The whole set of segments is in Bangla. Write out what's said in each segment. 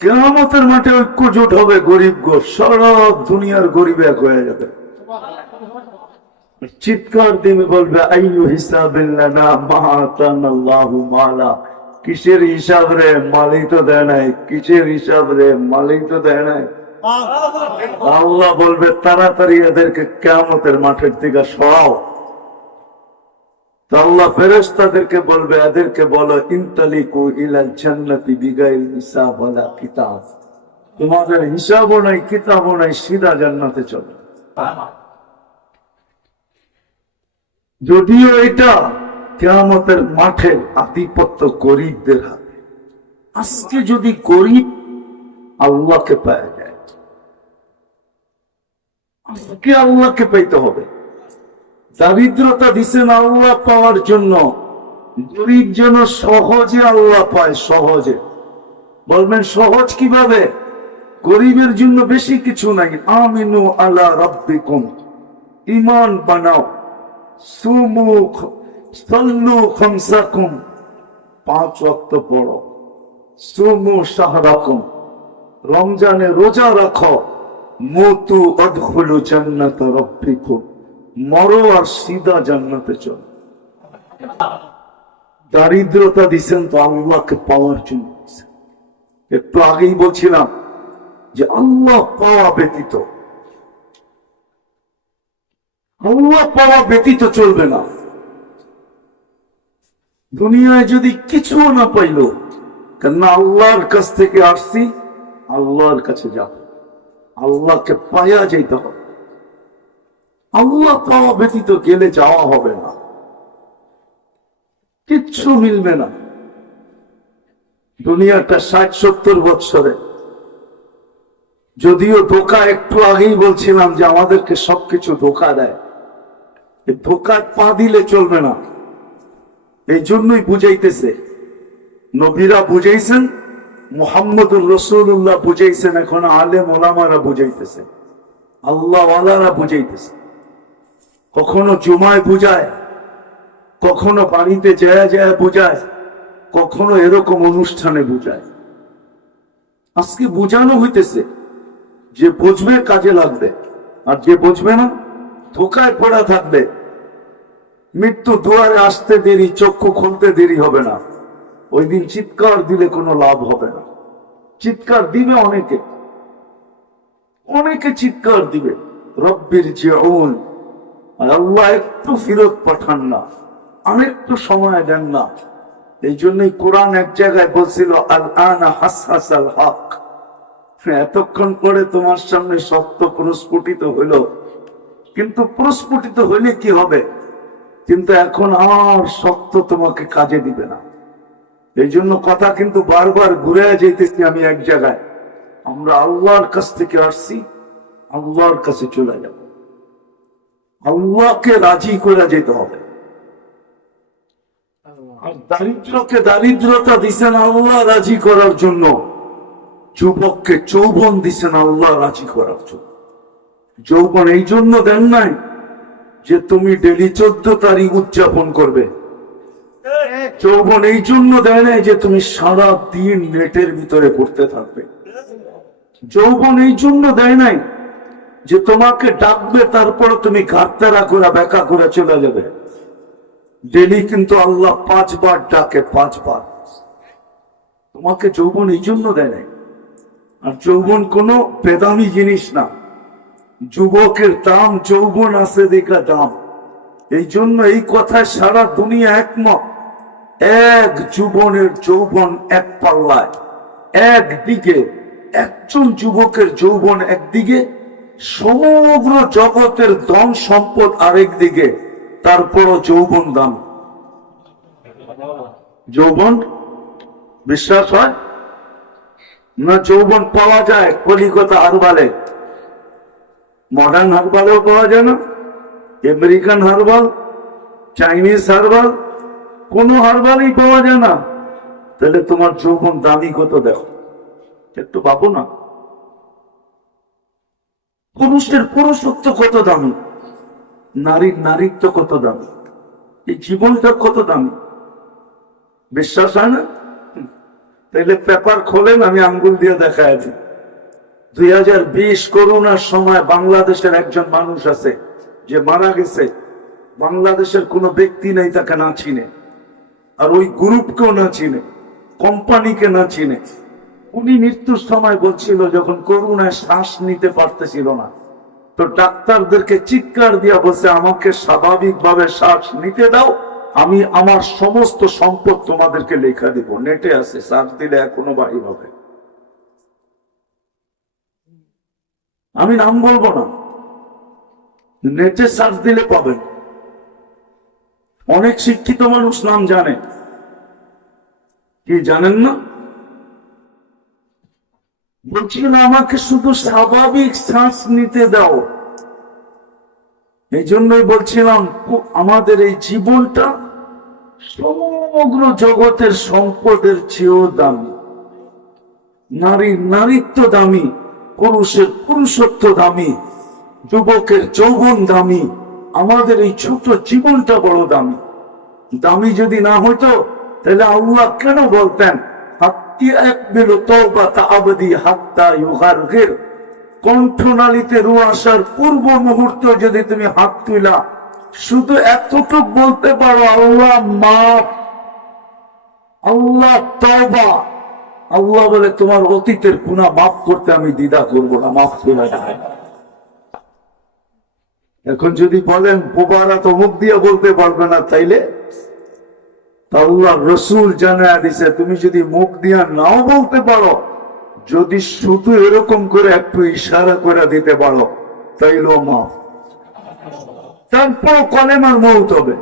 কিয়ামতের মাঠে ঐক্য জোট হবে, গরিব গোর সারা দুনিয়ার গরিব এক হয়ে যাবে। চিৎকার দিবে, বলবে আইয়ু হিসাবিল্লানা মা আতানাল্লাহু মালা। কিসের হিসাব রে, মালিক তো দেয় নাই। কিসের হিসাব রে, মালিক তো দেয় নাই। আল্লাহ বলবে তাড়াতাড়ি এদেরকে কিয়ামতের মাঠের দিকে সরাও। তো আল্লাহ ফেরেশতাদেরকে বলবে, এদেরকে বলো ইনতালিকু ইলাল জান্নাতি বিগাইরি হিসাব ওয়ালা কিতাব। তোমাদের হিসাবও নাই, কিতাবও নাই, সিধা জান্নাতে চলো। যদিও এটা কিয়ামতের মাঠের আধিপত্য গরিবদের হাতে। আজকে যদি গরিব আল্লাহকে পাওয়া যায়, আজকে আল্লাহকে পাইতে হবে। দারিদ্রতা দিছেন আল্লাহ পাওয়ার জন্য, গরিব যেন সহজে আল্লাহ পায়। সহজে বলবেন সহজ কিভাবে? গরিবের জন্য বেশি কিছু নাই। আমিনু আলা রাব্বিকুম, ঈমান বানাও। সুমু সাল্লু খামসাকুম, 5 ওয়াক্ত পড়ো। সুমু শাহরাকুম, রমজানে রোজা রাখো। মুতু আদখুলু জান্নাত রাব্বিকুম, মরো আর সিধা জান্নাতে চলো। দারিদ্রতা দিছেন তো আল্লাহকে পাওয়ার জন্য। একটু আগেই বলছিলাম যে আল্লাহ পাওয়া ব্যতীত, আল্লাহ পাওয়া ব্যতীত চলবে না। দুনিয়ায় যদি কিছু না পাইল, কেননা আল্লাহর কাছ থেকে আসছি, আল্লাহর কাছে যাব। আল্লাহকে পায়া যেতে হবে। আল্লাহ পাওয়া ব্যতীত গেলে যাওয়া হবে না, কিচ্ছু মিলবে না। দুনিয়াটা 60-70 বছরে, যদিও ধোকা, একটু আগেই বলছিলাম যে আমাদেরকে সবকিছু ধোকা দেয়। ধোকায় পা দিলে চলবে না। এই জন্যই বুঝাইতেছে, নবীরা বুঝাইছেন, মুহাম্মদুর রাসূলুল্লাহ বুঝাইছেন, এখন আলেম ওলামারা বুঝাইতেছে, আল্লাহ ওয়ালারা বুঝাইতেছে। কখনো জুমায় বুঝায়, কখনো বাড়িতে যায় যায় বুঝায়, কখনো এরকম অনুষ্ঠানে বুঝায়। আজকে বুঝানো হইতেছে, যে বুঝবে কাজে লাগবে, আর যে বুঝবে না ধোকায় পড়া থাকবে। মৃত্যু দুয়ারে আসতে দেরি, চক্ষু খুলতে দেরি হবে না। ওই দিন চিৎকার দিলে কোনো লাভ হবে না। চিৎকার দিবে অনেকে, অনেকে চিৎকার দিবে, রব্বির জিউন, আল্লাহ একটু ফিরত পাঠান না, আরেকটু সময় দেন না। এই জন্যই কোরআন এক জায়গায় বলছিল আল আনা হাসহাসাল হক, এতক্ষণ পরে তোমার সামনে সত্য প্রস্ফুটিত হইল। কিন্তু প্রস্ফুটিত হইলে কি হবে? কিন্তু এখন আর সত্য তোমাকে কাজে দিবে না। এই জন্য কথা কিন্তু বারবার ঘুরে যেতেছি আমি এক জায়গায়। আমরা আল্লাহর কাছ থেকে আসছি, আল্লাহর কাছে চলে যাব। আল্লাহকে রাজি করে যেতে হবে। আর দারিদ্রকে দারিদ্রতা দিছেন আল্লাহ রাজি করার জন্য, যুবককে যৌবন দিছেন আল্লাহ রাজি করার জন্য। যৌবন এই জন্য দেন নাই যে তুমি ডেলি 14 তারিখ উদযাপন করবে। যৌবন এই জন্য দেয় নাই যে তুমি সারা দিন নেটের ভিতরে পড়তে থাকবে। যৌবন এই জন্য দেয় নাই যে তোমাকে ডাকবে, তারপর তুমি ঘাটতারা করে বেকা করে চলে যাবে। ডেলি কিন্তু আল্লাহ 5 বার ডাকে, 5 বার। তোমাকে যৌবন এই জন্য দেয় নাই। আর যৌবন কোনো বেদামি জিনিস না। যুবকের দাম যৌবন আছে দেখা দাম। এই জন্য এই কথায় সারা দুনিয়া একমত। এক যুবনের যৌবন এক পাল্লায়, একদিকে একজন যুবকের যৌবন একদিকে, সমগ্র জগতের ধন সম্পদ আরেক দিকে, তারপরও যৌবন দাম। যৌবন বিশ্বাস হয় না? যৌবন পাওয়া যায় কলিকাতা হারবালে, মডার্ন হারবালেও পাওয়া যায় না, আমেরিকান হারবাল, চাইনিজ হারবাল, কোন হারবালই পাওয়া যায় না। তাহলে তোমার যৌবন দামি কত দেখো, একটু ভাবো না। পুরুষের পুরুষত্ব কত দামি, নারীর নারীত্ব কত দামি, এই জীবনটা কত দামি। বিশ্বাস হয় না? তাইলে পেপার খোলেন, আমি আঙ্গুল দিয়ে দেখায় দিই। 2020 করোনার সময় বাংলাদেশের একজন মানুষ আছে যে মারা গেছে, বাংলাদেশের কোন ব্যক্তি নেই তাকে না চিনে, আর ওই গ্রুপকেও না চিনে, কোম্পানিকে না চিনে। উনি মৃত্যুর সময় বলছিল যখন করোনায় শ্বাস নিতে পারতেছিল না, তো ডাক্তারদেরকে চিৎকার দিয়া বলছে আমাকে স্বাভাবিকভাবে শ্বাস নিতে দাও, আমি আমার সমস্ত সম্পদ তোমাদেরকে লেখা দিব। নেটে আছে, সার্চ দিলে এখনো বাহির হবে। আমি নাম বলবো না, নেটে সার্চ দিলে পাবেন। অনেক শিক্ষিত মানুষ নাম জানে, কি জানেন না? বলছিল আমাকে শুধু স্বাভাবিক শ্বাস নিতে দাও। এই জন্যই বলছিলাম আমাদের এই জীবনটা সমগ্র জগতের সম্পদের চেয়েও দামি। নারীর নারীত্ব দামি, পুরুষের পুরুষত্ব দামি, যুবকের যৌবন দামি, আমাদের এই ছোট জীবনটা বড় দামি। দামি যদি না হইতো তাহলে আল্লাহ কেন বলতেন কণ্ঠনালীতে রু আসার পূর্ব মুহূর্ত যদি তুমি হাত তুলা শুধু এতটুক বলতে পারো আল্লাহ মাফ, আল্লাহ তওবা, আল্লাহ বলে তোমার অতীতের গুনাহ মাফ করতে আমি দ্বিধা করবো না, মাফ করে যায়। এখন যদি বলেন বোবারা তো মুখ দিয়ে বলতে পারবে না, তাইলে আল্লাহ রসুল জানা দিছে তুমি যদি মুখ দিয়া নাও বলতে পারো, যদি শুধু এরকম করে একটু ইশারা করে দিতে পারো তাইলেও মাফ। তারপর কলেমার মৌত হবে।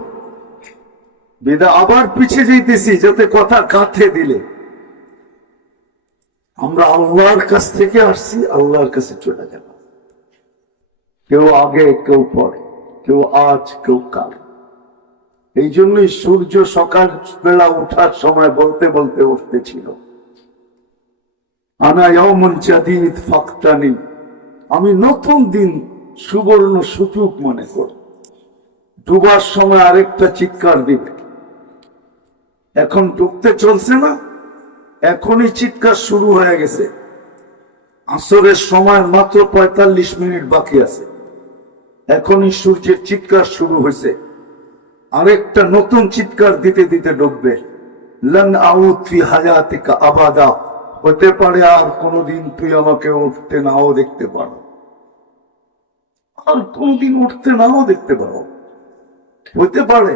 বিদা আবার পিছিয়ে যেতেছি যাতে কথা কাঁথে দিলে। আমরা আল্লাহর কাছ থেকে আসছি, আল্লাহর কাছে চলে গেল। কেউ আগে, কেউ পরে, কেউ আজ, কেউ কাল। এই জন্যই সূর্য সকাল বেলা ওঠার সময় বলতে বলতে উঠতেছিল আনা ইয়াউমুন জাদীদ ফাকতানি, আমি নতুন দিন সুবর্ণ সুযোগ মনে করি। ডুবার সময় আরেকটা চিৎকার দিবে। এখন ডুবতে চলছে না, এখনই চিৎকার শুরু হয়ে গেছে। আসরের সময় মাত্র 45 মিনিট বাকি আছে, এখনই সূর্যের চিৎকার শুরু হয়েছে। আরেকটা নতুন চিৎকার দিতে দিতে ডুববে। লান আউদ ফি হায়াতিকা আবাদা, হতে পারে আর কোনদিন তুই আমাকে উঠতে নাও দেখতে পারো, আর কোনদিন উঠতে নাও দেখতে পারো। হতে পারে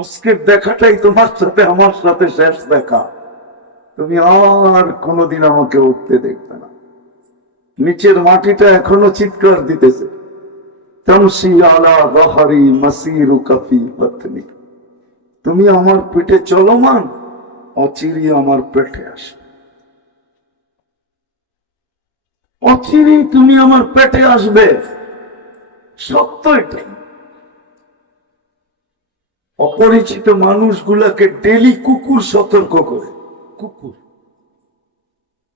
আজকের দেখাটাই তোমার সাথে আমার সাথে শেষ দেখা, তুমি আর কোনদিন আমাকে উঠতে দেখবে না। নিচের মাটিটা এখনো চিৎকার দিতেছে, তামশি আলা যাহরি মাসিরুকা ফি বাতনি, তুমি আমার পেটে চলমান, অচিরেই আমার পেটে আসবে। অচিরেই তুমি আমার পেটে আসবে, সত্য এটা। অপরিচিত মানুষগুলাকে ডেলি কুকুর সতর্ক করে। কুকুর,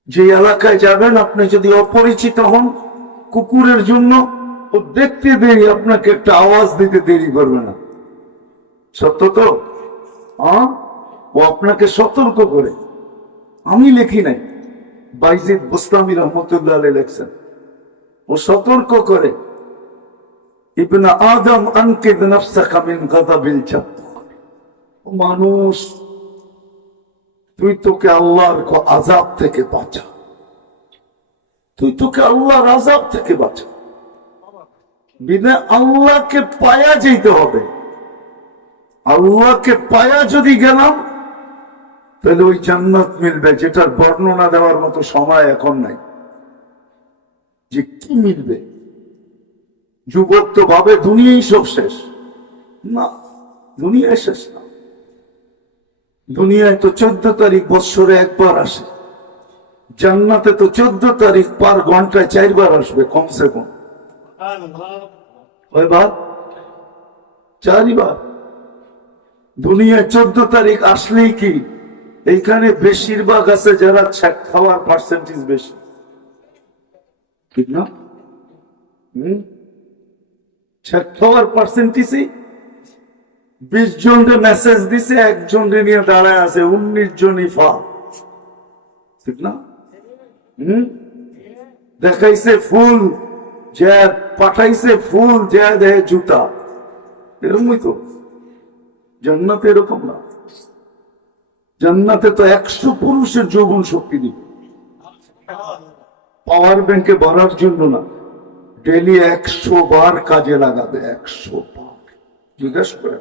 যে এলাকায় যাবেন আপনি যদি অপরিচিত হন, কুকুরের জন্য ও দেখতে দেরি, আপনাকে একটা আওয়াজ দিতে দেরি করবে না। সত্য তো? ও আপনাকে সতর্ক করে। আমি লিখি নাই, বাইজিদ বুস্তামি রহমতুল্লাহ আলাইহি লেখছেন। ও সতর্ক করে, ইবনে আদম আনকিদ নাফসাকা মিন গাযাবিল জাব্বার, মানুষ তুই তোকে আল্লাহর আযাব থেকে বাঁচা, তুই তোকে আল্লাহর আযাব থেকে বাঁচা। বিনা আল্লাহকে পায়া যেতে হবে। আল্লাহকে পায়া যদি গেলাম তাহলে ওই জান্নাত মিলবে, যেটার বর্ণনা দেওয়ার মতো সময় এখন নাই। যে কি মিলবে? যুবক তো ভাবে দুনিয়াই সব শেষ। না, দুনিয়ায় শেষ না। দুনিয়ায় তো 14 তারিখ বৎসরে একবার আসে, জান্নাতে তো 14 তারিখ পার ঘন্টায় 4 বার আসবে কমসে কম। কয়বার? 4 বার। দুনিয়ায় 14 তারিখ আসলেই কি এইখানে বেশিরভাগ আছে যারা ছ্যাক খাওয়ার পার্সেন্টেজ বেশি, ঠিক না? ছ্যাক খাওয়ার পার্সেন্টেজই 20 জনকে মেসেজ দিছে, একজনকে নিয়ে দাঁড়ায় আছে, 19 জনই ফা। ঠিক না? দেখাইছে ফুল, যে পাঠাইছে ফুল, যে দেয় জুতা। এরকমই তো জান্নাতে, এরকম না। জান্নাতে তো 100 পুরুষের যৌবন শক্তি দিবে, পাওয়ার ব্যাংকে ভরার জন্য না, ডেলি 100 বার কাজে লাগাবে। 100 বার জিজ্ঞাসা করে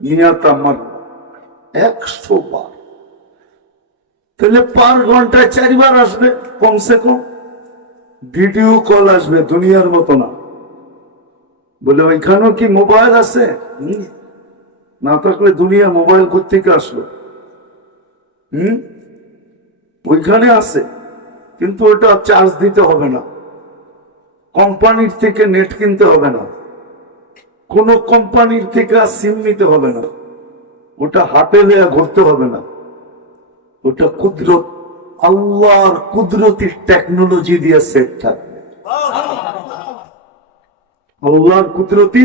নিয়াত আমার 100 বার, তাহলে পার ঘন্টায় 4 বার আসবে কমসে কম। ভিডিও কল আসবে, দুনিয়ার মতো না। বলে ওইখানেও কি মোবাইল আছে? না থাকলে দুনিয়া মোবাইল কোত্থেকে আসলো? ওইখানে আছে, কিন্তু ওটা চার্জ দিতে হবে না, কোম্পানির থেকে নেট কিনতে হবে না, কোন কোম্পানির থেকে সিম নিতে হবে না, ওটা হাতে নিয়ে ঘুরতে হবে না। ওটা কুদরত, আল্লাহর কুদরতি টেকনোলজি দিয়ে সেট থাকবে। আল্লাহর কুদরতি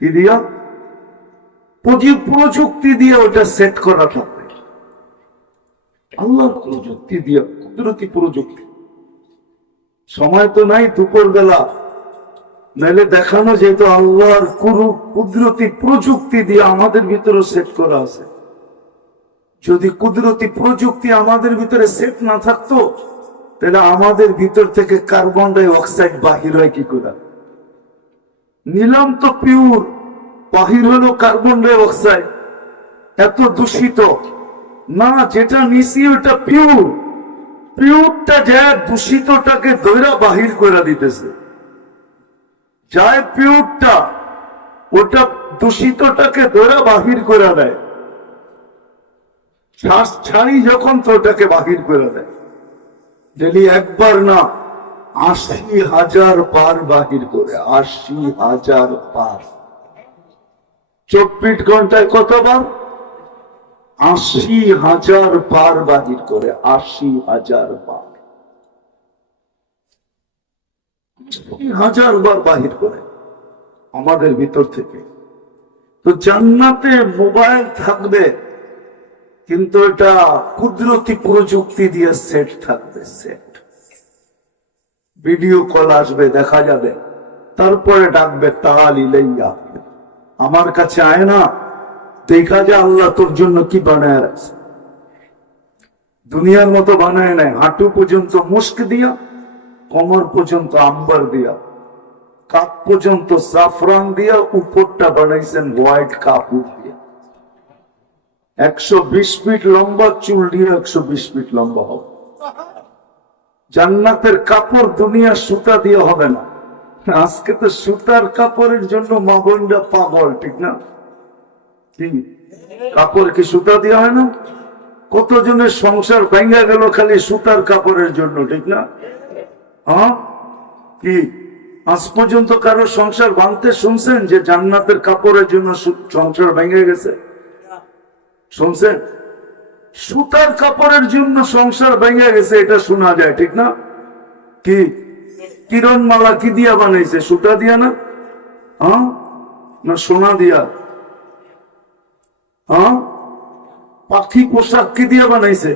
কি দিয়া? প্রযুক্তি দিয়ে ওটা সেট করা থাকবে। আল্লাহর প্রযুক্তি দিয়ে, কুদরতি প্রযুক্তি। সময় তো নাই দুপুর বেলা, নাহলে দেখানো যেত আল্লাহর কুদরতি প্রযুক্তি দিয়ে আমাদের ভিতরে সেট করা আছে। যদি কুদরতি প্রযুক্তি আমাদের ভিতরে সেট না থাকতো, তাহলে আমাদের ভিতর থেকে কার্বন ডাই অক্সাইড বাহির হয় কি করে? নিলাম তো পিওর, বাহির হলো কার্বন ডাই অক্সাইড। এত দূষিত না, যেটা নিছি ওটা পিওর। পিওরটা যায় দূষিতটাকে দৈরা বাহির করে দিতেছে। যায় পিওরটা, ওটা দূষিতটাকে দৈরা বাহির করে দেয়। শ্বাস ছাড়ি যখন, তো ওটাকে বাহির করে দেয়। ডেলি একবার না, 80,000 বার বাহির করে। 80,000 বার। 24 ঘন্টায় কতবার? 80,000 বার বাহির করে। 80,000 বার, 80,000 বার বাহির করে আমাদের ভিতর থেকে। তো জান্নাতে মোবাইল থাকবে, কিন্তু এটা কুদরতি প্রযুক্তি দিয়ে সেট থাকবে। সেট ভিডিও কল আসবে, দেখা যাবে, তারপরে ডাকবে তাল ইলাইয়া, আমার কাছে আয় না, দেখা যায় আল্লাহ তোর জন্য কি বানায় রাখছে। দুনিয়ার মতো বানায় নাই। হাঁটু পর্যন্ত মুস্ক দিয়া, কোমর পর্যন্ত আম্বার দিয়া, কাপ পর্যন্ত জাফরান দিয়া, উপরটা বানাইছেন হোয়াইট কাপড় দিয়া। 120 ফিট লম্বা চুল দিয়ে 120 ফিট লম্বা হবে। জান্নাতের কাপড় দুনিয়া সুতা দিয়ে হবে না। আজকে তো সুতার কাপড়ের জন্য মা বোনরা পাগল, ঠিক না? কাপড় কি সুতা দিয়ে হয় না? কতজনের সংসার ভেঙে গেল খালি সুতার কাপড়ের জন্য, ঠিক না? হ্যাঁ, কি আজ পর্যন্ত কারো সংসার ভাঙতে শুনছেন যে জান্নাতের কাপড়ের জন্য সংসার ভেঙে গেছে? শুনছেন? সুতার কাপড়ের জন্য সংসার ভেঙে গেছে, এটা শোনা যায়, ঠিক না? কি কিরণমালা কি দিয়া বানাইছে? সুতা দিয়া না? হ্যাঁ, না সোনা দিয়া? হ্যাঁ, পাখি পোশাক কি দিয়া বানাইছে?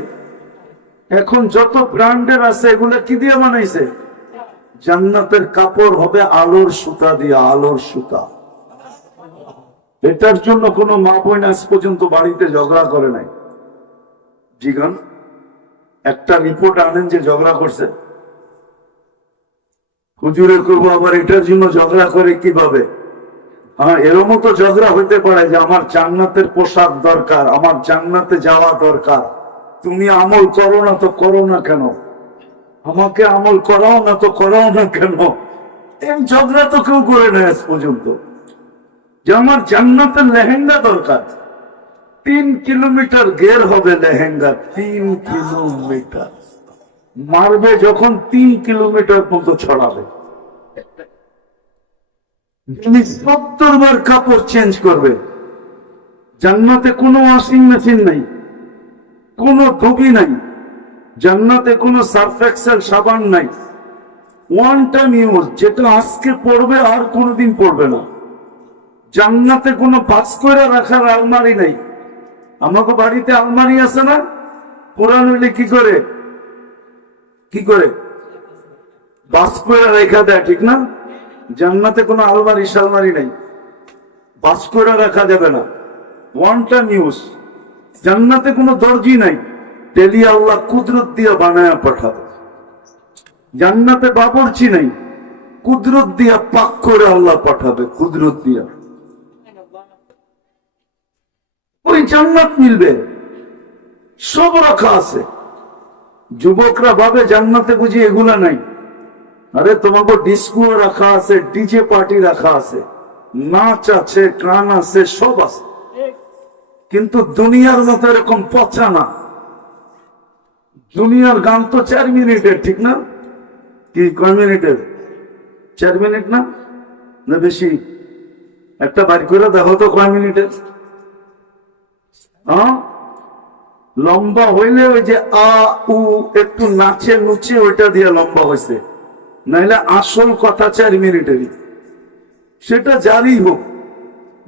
এখন যত ব্র্যান্ডের আছে এগুলো কি দিয়া বানাইছে? জান্নাতের কাপড় হবে আলোর সুতা দিয়া, আলোর সুতা। এটার জন্য কোন মা বোন আজ পর্যন্ত বাড়িতে ঝগড়া করে নাই। জিগান, একটা রিপোর্ট আনেন যে ঝগড়া করছে। হুজুরে করবো, আবার এটার জন্য ঝগড়া করে কিভাবে? হ্যাঁ, এরকম তো ঝগড়া হইতে পারে যে আমার জান্নাতের পোশাক দরকার, আমার জান্নাতে যাওয়া দরকার। তুমি আমল করো না তো করো না কেন? আমাকে আমল করাও না তো করাও না কেন? এই ঝগড়া তো কেউ করে না আজ পর্যন্ত। যে আমার জান্নাতের লেহেঙ্গা দরকার, 3 কিলোমিটার ঘের হবে লেহেঙ্গা, 3 কিলোমিটার মারবে যখন 3 কিলোমিটার পর্যন্ত ছড়াবে। 70 বার কাপড় চেঞ্জ করবে। জান্নাতে কোনো ওয়াশিং মেশিন নাই, কোনো ধুবি নাই, জান্নাতে কোনো সার্ফ এক্সেল সাবান নাই। ওয়ান টাইম ইউজ, যেটা আজকে পড়বে আর কোনোদিন পড়বে না। জান্নাতে কোনো বাস করে রাখার আলমারি নাই। আমাকে বাড়িতে আলমারি আছে না? পুরান হইলে কি করে বাস করে রেখা দেয়, ঠিক না? জান্নাতে কোনো আলমারি শালমারি নাই, বাস করে রাখা যাবে না। One time use. জান্নাতে কোনো দর্জি নাই, ডেলি আল্লাহ কুদরত দিয়ে বানায়া পাঠাবে। জান্নাতে বাবরচি নাই, কুদরত দিয়া পাক করে আল্লাহ পাঠাবে, কুদরত দিয়া। ওই জান্নাত মিলবে, সব রাখা আছে। যুবকরা ভাবে জান্নাতে বুঝি এগুলা নাই। আরে তোমাকে ডিস্কো রাখা আছে, ডিজে পার্টি রাখা আছে, নাচ আছে, গান আছে, সব আছে। কিন্তু দুনিয়ার মতো এরকম পচা না। দুনিয়ার গান তো 4 মিনিটের, ঠিক না? কি কয় মিনিটের? 4 মিনিট না বেশি? একটা বাড়ি করে দেখো তো কয় মিনিটের। লম্বা হইলে ওই যে আ উ একটু নাচে নুচে ওইটা দিয়ে লম্বা হয়েছে, নাইলে আসল কথা 4 মিনিটেরই। সেটা জারি হোক,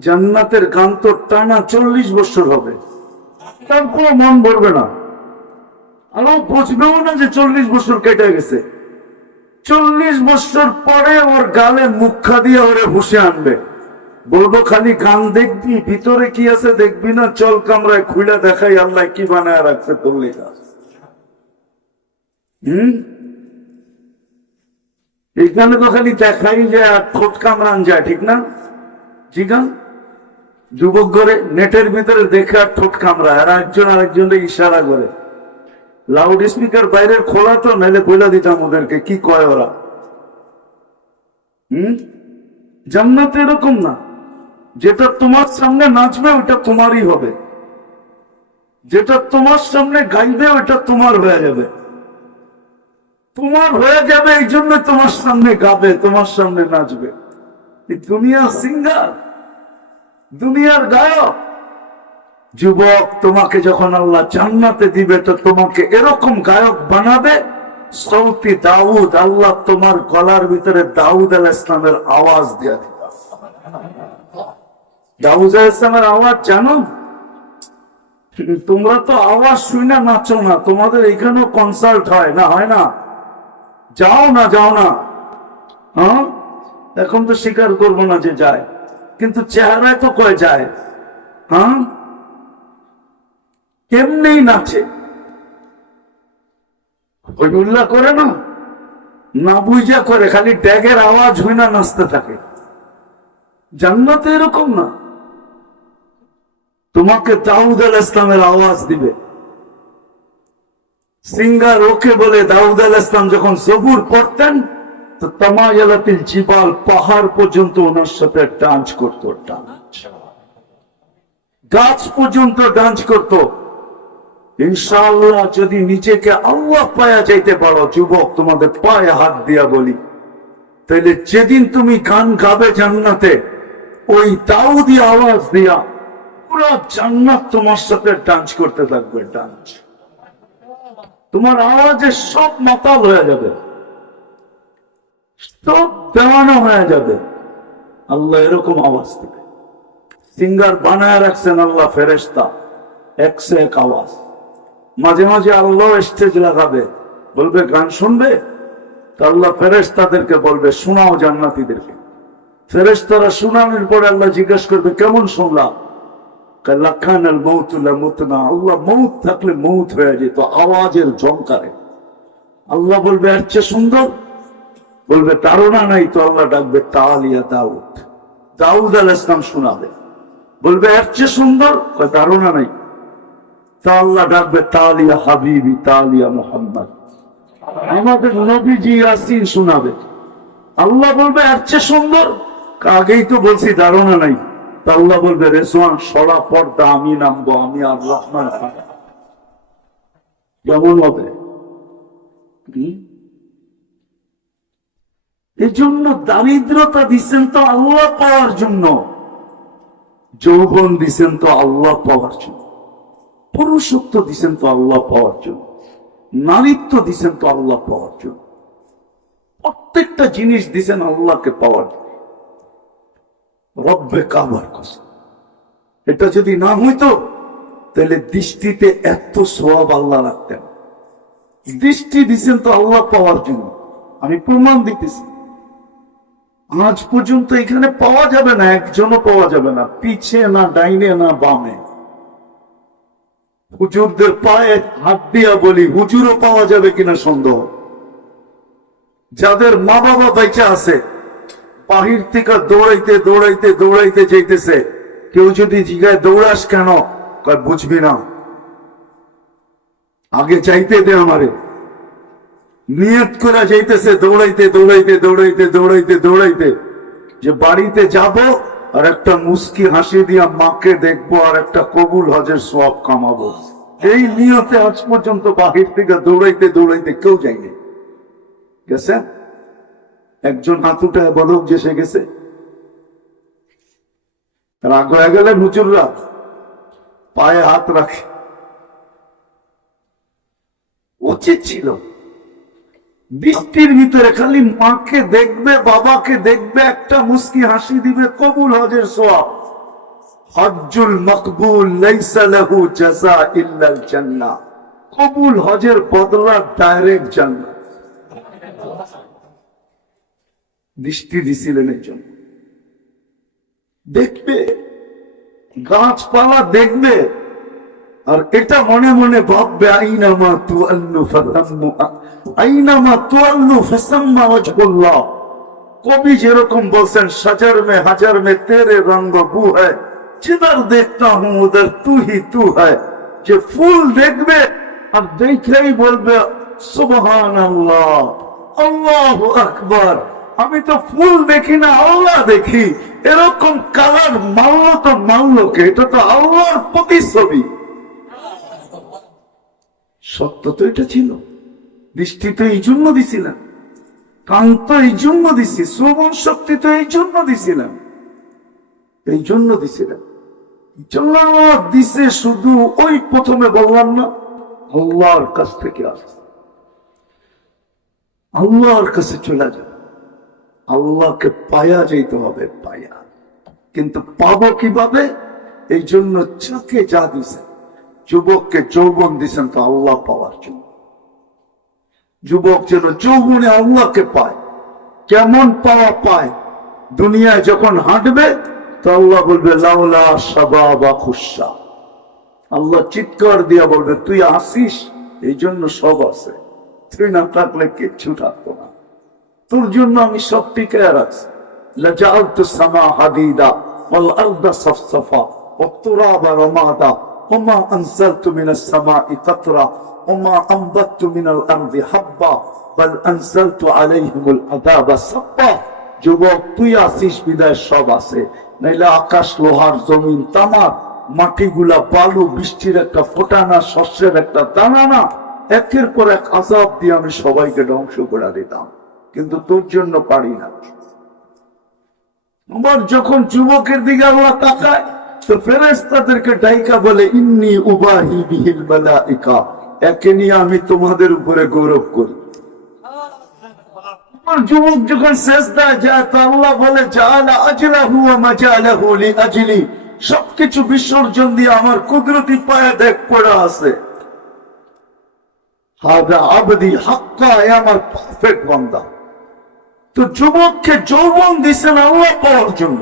জান্নাতের গান তো টানা 40 বছর হবে, তার কোনো মন ভরবে না। আরো বুঝবেও না যে 40 বছর কেটে গেছে। 40 বছর পরে ওর গালে মুখা দিয়ে ওরে হুসে আনবে, বলবো খালি গান দেখবি, ভিতরে কি আছে দেখবি না? চল কামরায় খুলে দেখাই আল্লাহ কি বানায় রাখছে তোর লেখা। এখানে তো খালি দেখাই যায় আর ঠোঁট কামরান যায়, ঠিক না? জিগান যুবক করে নেটের ভিতরে দেখে আর ঠোঁট কামড়ায়, আর একজন আরেকজনকে ইশারা করে। লাউড স্পিকার বাইরের খোলা তো, নাইলে বলে দিতাম ওদেরকে কি কয় ওরা। জান্নাতে এরকম না, যেটা তোমার সামনে নাচবে ওটা তোমারই হবে, যেটা তোমার সামনে গাইবে ওটা তোমার হয়ে যাবে। তোমার হয়ে যাবে এই জন্য তোমার সামনে গাবে, তোমার সামনে নাচবে। এই দুনিয়ার সিঙ্গার, দুনিয়ার গায়ক। যুবক, তোমাকে যখন আল্লাহ জান্নাতে দিবে তো তোমাকে এরকম গায়ক বানাবে, সৌতি দাউদ। আল্লাহ তোমার গলার ভিতরে দাউদ আলাইহিস সালামের আওয়াজ দিয়ে দিবে। দাউদ আলাইহিস সালামের আওয়াজ জানো? তোমরা তো আওয়াজ শুনে নাচো না, তোমাদের এখানেও কনসার্ট হয় না? হয় না? যাও না, যাও না। হ্যাঁ, এখন তো স্বীকার করবো না যে যায়, কিন্তু চেহারায় তো কয় যায়। হ্যাঁ, কেমনি নাচে, ওই উল্লাহ করে না, না বুঝা করে, খালি ড্যাগের আওয়াজ হই না নাচতে থাকে। জান্নাতে এরকম না, তোমাকে দাউদ আলাইহিস সালামের আওয়াজ দিবে। সিঙ্গার ওকে বলে, দাউদ আলাইহিস সালাম যখন জবুর পড়তেন তো তামায়ালাতিল জিবাল, পাহাড় পর্যন্ত ওনার সাথে ডান্স করতো, ডান্স, গাছ পর্যন্ত ডান্স করতো। ইনশাআল্লাহ যদি নিজেকে আল্লাহ পায়া যাইতে পারো, যুবক তোমাদের পায়ে হাত দিয়া বলি, তাহলে যেদিন তুমি গান গাবে জান্নাতে, ওই দাউদি আওয়াজ দিয়া পুরো জান্নাত তোমার সাথে ডান্স করতে থাকবে, ডান্স। তোমার আওয়াজে সব মাতাল হয়ে যাবে, সব দেওয়ানো হয়ে যাবে। আল্লাহ এরকম আওয়াজ দিবে। সিঙ্গার বানায় রাখছেন আল্লাহ ফেরেশতা, একশো এক আওয়াজ। মাঝে মাঝে আল্লাহ স্টেজ লাগাবে, বলবে গান শুনবে, তো আল্লাহ ফেরেশতাদেরকে বলবে শোনাও জান্নাতীদেরকে। ফেরেশতারা শোনানোর পরে আল্লাহ জিজ্ঞেস করবে কেমন শুনলাম? লাখানাল মউত লামুতনা, আল্লাহ মউত থাকলে মউত হয়ে যেত আওয়াজের ঝংকারে। আল্লাহ বলবে এর চেয়ে সুন্দর? বলবে তারা নাই, তো আল্লাহ ডাকবে তালিয়া দাউদ, দাউদ আলাইহিস সালাম শোনাবে। বলবে এর চেয়ে সুন্দর? ধারণা নাই, তা আল্লাহ ডাকবে তালিয়া হাবিবি, তালিয়া মুহাম্মদ, আমাদের নবীজি ইয়াসিন শোনাবে। আল্লাহ বলবে এর চেয়ে সুন্দর? আগেই তো বলছি ধারণা নাই। তা আল্লাহ বলবে রেজওয়ান সরা পর্দা, আমি নামবো, আমি আর রহমান খান। কেমন হবে? এই জন্য দারিদ্রতা দিচ্ছেন তো আল্লাহ পাওয়ার জন্য, যৌবন দিচ্ছেন তো আল্লাহ পাওয়ার জন্য, পুরুষত্ব দিচ্ছেন তো আল্লাহ পাওয়ার জন্য, নারীত্ব দিচ্ছেন তো আল্লাহ পাওয়ার জন্য। প্রত্যেকটা জিনিস দিচ্ছেন আল্লাহকে পাওয়ার জন্য। রব্বে কাবার কসম, এটা যদি না হইতো তাহলে দৃষ্টিতে এত সোয়াব আল্লাহ রাখতেন। দৃষ্টি দিচ্ছেন তো আল্লাহ পাওয়ার জন্য। আমি প্রমাণ দিতেছি, আজ পর্যন্ত এখানে পাওয়া যাবে না, একজনও পাওয়া যাবে না, পিছে না ডাইনে না বামে। হুজুরদের পায়ে হাত দিয়া বলি, হুজুরও পাওয়া যাবে কিনা সন্দেহ। যাদের মা বাবা বেঁচে আছে, বাহির থেকে দৌড়াইতে দৌড়াইতে দৌড়াইতে যাইতেছে, কেউ যদি জিগায় দৌড়াস কেন, কয় বুঝবি না, আগে চাইতে দে আমারে। নিয়ত করে যাইতেছে দৌড়াইতে দৌড়াইতে দৌড়াইতে দৌড়াইতে দৌড়াইতে, যে বাড়িতে যাব আর একটা মুস্কি হাসি দিয়া মাকে দেখবো আর একটা কবুল হজের সওয়াব কামাবো। এই নিয়তে আজ পর্যন্ত বাহির থেকে দৌড়াইতে দৌড়াইতে কেউ যায়নি। গেছে একজন হাত উঠায় বলক যে সে গেছে। রাগ হয়ে গেলে হুজুররা পায়ে হাত রাখে। উচিত ছিল বৃষ্টির ভিতরে খালি মাকে দেখবে, বাবাকে দেখবে, একটা মুস্কি হাসি দিবে, কবুল হজের সওয়াব। হজ্জুল মকবুল লাইসা লাহু জাযা ইল্লাল জান্নাহ। কবুল হজের বদলা ডাইরেক্ট জান্নাত। দৃষ্টি দিছিলেন এর জন্য। দেখবে, গাছপালা দেখবে, আর এটা মনে মনে ভাববে, আইনামা তুআল্লু ফাসাম্মু, আইনামা তুআল্লু ফাসাম্মা ওয়াজহুল্লাহ। কবি যেরকম বলছেন, সাজার মে হাজার মে তেরে রঙ্গ বু হ্যায়, जिधर देखता हूं उधर तू ही तू है। যে ফুল দেখবে আর দেখেই বলবে সুবহানাল্লাহ, আল্লাহু আকবার, আমি তো ফুল দেখি না, আল্লাহ দেখি। এরকম কালার মানলো তো মানলো কে? এটা তো আল্লাহর প্রতিচ্ছবি। সত্য তো এটা ছিল। দৃষ্টি তো এই জন্য দিছিলাম, কান তো এই জন্য দিছি, শ্রবণ শক্তি তো এই জন্য দিছিলাম, এই জন্য দিছিলাম। দিছে শুধু ওই প্রথমে বললাম না, আল্লাহর কাছ থেকে আসছে। আল্লাহর কাছে চলে যাবে, আল্লাহকে পায়া যেতে হবে, পায়া। কিন্তু পাবো কিভাবে? এই জন্য চোখে যা দিছেন, যুবককে যৌবন দিছেন তো আল্লাহ পাওয়ার জন্য। যুবক যেন যৌবনে আল্লাহকে পায়। কেমন পাওয়া পায়? দুনিয়ায় যখন হাঁটবে তো আল্লাহ বলবে লাউলা শাবাবা খুশা। আল্লাহ চিৎকার দিয়া বলবে তুই আসিস, এই জন্য সব আছে, তুই না থাকলে কিচ্ছু থাকতো না, তোর জন্য আমি সব টিকায় রাখছি। লাজালতু সামা হাদিদা ওয়াল আরদা সাফসাফা ওয়াত তুরাবা রামাদা ওমা আনসালতু মিনাস সামাই কাতরা ওমা আমবাতু মিনাল আরদি হাব্বা বাল আনসালতু আলাইহিমুল আযাবা সাব্বা। যুবক তুই আসিস বিদায় সব আছে, নাইলে আকাশ লোহার, জমিন তামার, মাটিগুলা বালু, বৃষ্টির একটা ফোঁটা না, শস্যের একটা দানা না, একের পর এক আযাব দিয়ে আমি সবাইকে ধ্বংস করে দিতাম, কিন্তু তোর জন্য পারি না। আবার যখন যুবকের দিকে আল্লাহ তাকায় তো ফেরেশতাদেরকে ডাইকা বলে ইন্নী উবাহি বিহিল মালাইকা, একে নিয়ে আমি তোমাদের উপরে গৌরব করি। যুবক যখন সেজদায় যায় তো আল্লাহ বলে জাআলা আজরাহু ওয়া মাজালাহু লিআজলি, সবকিছু বিসর্জন দিয়ে আমার কুদরতি পায়ে দেখ পড়া আছে। হাদা আবদি হাক্কা, এ আমার পারফেক্ট বান্দা। তো যুবককে যৌবন দিছেন আল্লাহ পাওয়ার জন্য,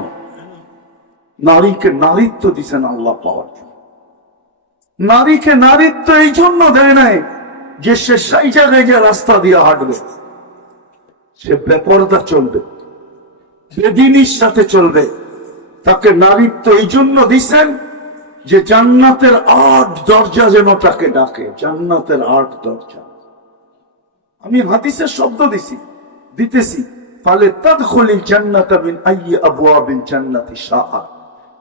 নারীকে নারীত্ব দিছেন আল্লাহ পাওয়ার জন্য। নারীকে নারীত্ব এই জন্য দেয় নাই যে সে সাইজা রেজা রাস্তা দিয়ে হাঁটবে, সে বেপরদা চলবে, বেদিনীর সাথে চলবে। তাকে নারীত্ব এই জন্য দিছেন যে জান্নাতের ৮ দরজা যেন তাকে ডাকে, জান্নাতের ৮ দরজা। আমি হাদিসের শব্দ দিতেছি, ফালে তাদখুলিল জান্নাতা মিন আইয়ি আবওয়াবিল জান্নাতি শাআ।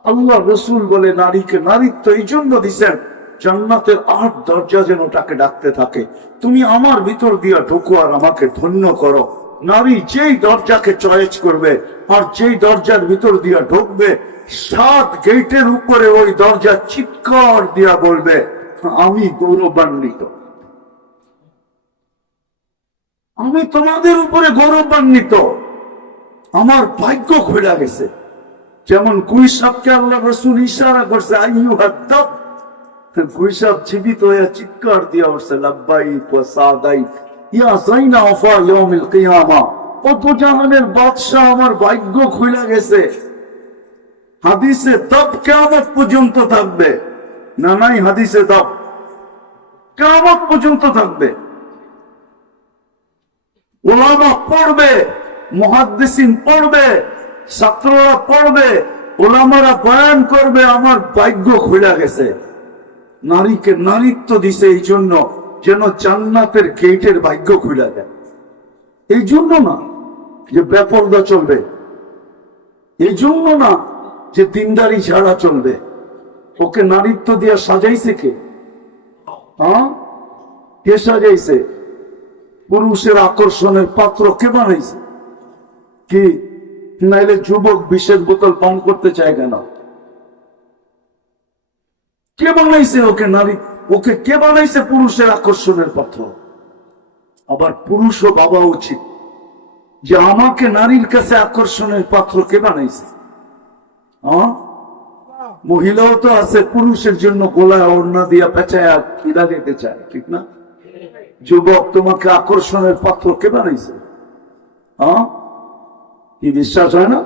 আল্লাহ রাসূল বলে নারীকে নারীত্ব এই জন্য দিছেন জান্নাতের ৮ দরজা যেন তাকে ডাকতে থাকে, তুমি আমার ভিতর দিয়া ঢোকো আর আমাকে ধন্য করো। নারী যেই দরজাকে চয়েস করবে আর যেই দরজার ভিতর দিয়া ঢুকবে, ৭ গেটের উপরে ওই দরজা চিৎকার দিয়া বলবে আমি গৌরবান্বিত, আমি তোমাদের উপরে গৌরবান্বিত, আমার ভাগ্য খুলে গেছে। যেমন কুইসাবকে আল্লাহ রাসূল ইশারা করছে আইয়ুহাদ দাব, গুইসাব জীবিত হয়ে চিৎকার দিয়া উঠছে, লাব্বাইক ওয়া সাদাইক ইয়া যাইনা ওয়াফা ইয়াউমিল কিয়ামা। কত জাহানের বাদশাহ, আমার ভাগ্য খুলে গেছে। হাদিসে দাব কিয়ামত পর্যন্ত থাকবে না? নাই হাদিসে দাব কিয়ামত পর্যন্ত থাকবে। উলামা পড়বে, মুহাদ্দিসিন পড়বে, ছাত্ররা পড়বে, উলামারা বয়ান করবে, আমার ভাগ্য খুলে গেছে। নারীকে নারীত্ব দিছে এই জন্য যেন জান্নাতের গেটের ভাগ্য খুলে যায়। এই জন্য না যে বেপরদা চলবে, এই জন্য না যে দিনদারি ছাড়া চলবে। ওকে নারীত্ব দিয়া সাজাইছে কে? কে সাজাইছে? পুরুষের আকর্ষণের পাত্র কে বানাইছে? কি? নাইলে যুবক বিষের বোতল পান করতে চায় কেন? কে বানাইছে ওকে নারী? ওকে কে বানাইছে পুরুষের আকর্ষণের পাত্র? আবার পুরুষও ভাবা উচিত যে আমাকে নারীর কাছে আকর্ষণের পাত্র কে বানাইছে? মহিলাও তো আছে পুরুষের জন্য গোলায় ওড়না দিয়া পেঁচায় কিলা দিতে চায়, ঠিক না? যুবক, তোমাকে আকর্ষণের পাত্র কে বানাইছে? কি বিশ্বাস হয় না?